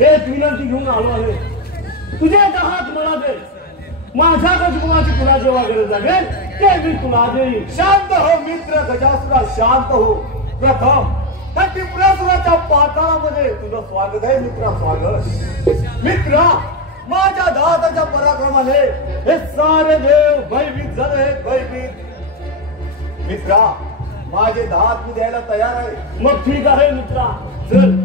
एक विनंती घेऊन आलो आहे. तुझे हात मला दे. माझ्या गजबुमाची तुला जेव्हा गरज लागेल ते मी तुला देईन. शांत हो मित्र गजासुरा, शांत हो. प्रथम त्या टिपरासुराच्या पाताळामध्ये तुझं स्वागत आहे मित्रा, स्वागत. मित्रा, माझ्या दाताच्या पराक्रमाने हे सारे देव भयभीत झाले, भयभीत. मित्रा, माझे दात मी द्यायला तयार आहे. मग ठीक आहे मित्रा, चल.